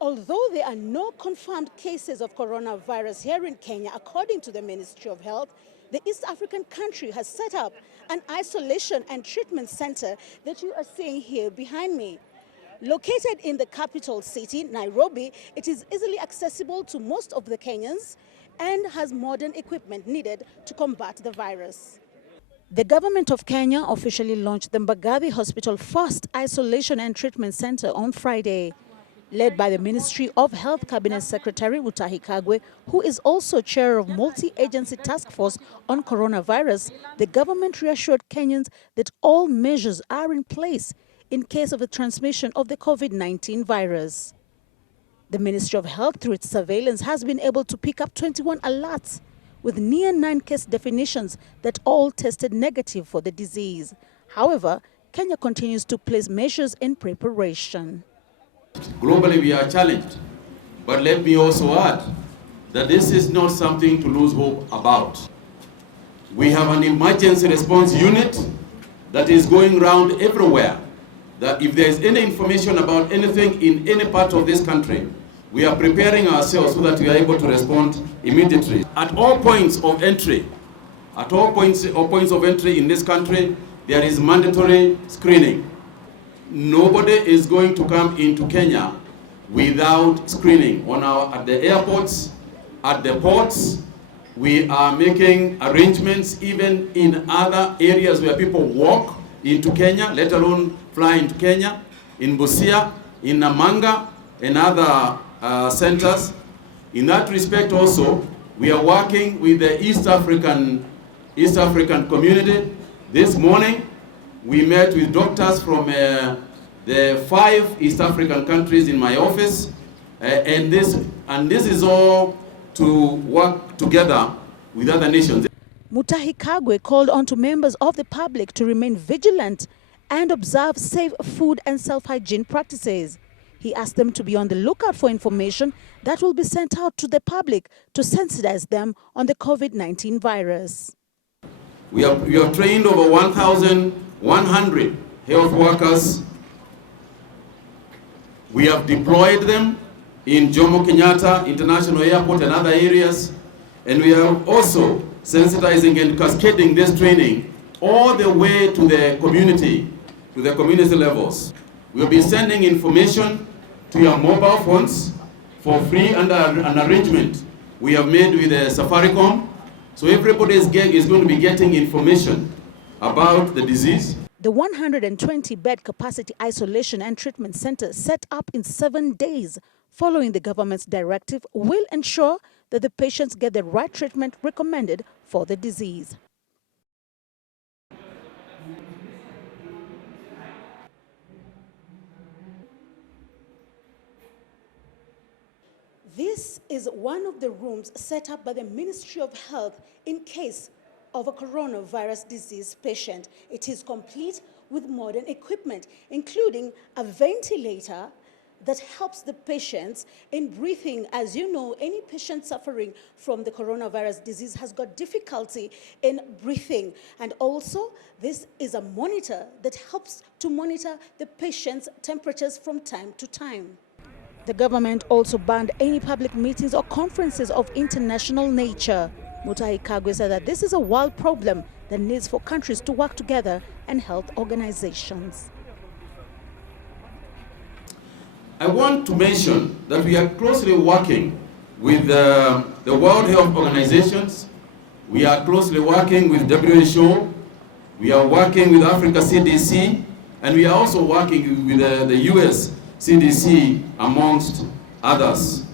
Although there are no confirmed cases of coronavirus here in Kenya, according to the Ministry of Health, the East African country has set up an isolation and treatment center that you are seeing here behind me. Located in the capital city, Nairobi, it is easily accessible to most of the Kenyans and has modern equipment needed to combat the virus. The government of Kenya officially launched the Mbagathi Hospital First Isolation and Treatment Center on Friday. Led by the Ministry of Health Cabinet Secretary Mutahi Kagwe, who is also chair of multi-agency task force on coronavirus, the government reassured Kenyans that all measures are in place in case of the transmission of the COVID-19 virus. The Ministry of Health, through its surveillance, has been able to pick up 21 alerts with near 9 case definitions that all tested negative for the disease. However, Kenya continues to place measures in preparation. Globally, we are challenged, but let me also add that this is not something to lose hope about. We have an emergency response unit that is going around everywhere, that if there is any information about anything in any part of this country, we are preparing ourselves so that we are able to respond immediately. At all points of entry, in this country, there is mandatory screening. Nobody is going to come into Kenya without screening. At the airports, at the ports, we are making arrangements even in other areas where people walk into Kenya, let alone fly into Kenya, in Busia, in Namanga, and other centers. In that respect also, we are working with the East African community. This morning, we met with doctors from the 5 East African countries in my office, and this is all to work together with other nations. Mutahi Kagwe called on to members of the public to remain vigilant and observe safe food and self-hygiene practices. He asked them to be on the lookout for information that will be sent out to the public to sensitize them on the COVID-19 virus. We have trained over 1,100 health workers. We have deployed them in Jomo Kenyatta International Airport and other areas. And we are also sensitizing and cascading this training all the way to the community levels. We'll be sending information to your mobile phones for free under an arrangement we have made with Safaricom. So everybody is going to be getting information about the disease. The 120-bed capacity isolation and treatment center set up in 7 days following the government's directive will ensure that the patients get the right treatment recommended for the disease. This is one of the rooms set up by the Ministry of Health in case of a coronavirus disease patient. It is complete with modern equipment, including a ventilator that helps the patients in breathing. As you know, any patient suffering from the coronavirus disease has got difficulty in breathing. And also, this is a monitor that helps to monitor the patient's temperatures from time to time. The government also banned any public meetings or conferences of international nature. Mutahi Kagwe said that this is a world problem that needs for countries to work together and health organizations. I want to mention that we are closely working with the World Health Organizations. We are closely working with WHO. We are working with Africa CDC, and we are also working with the US CDC, amongst others.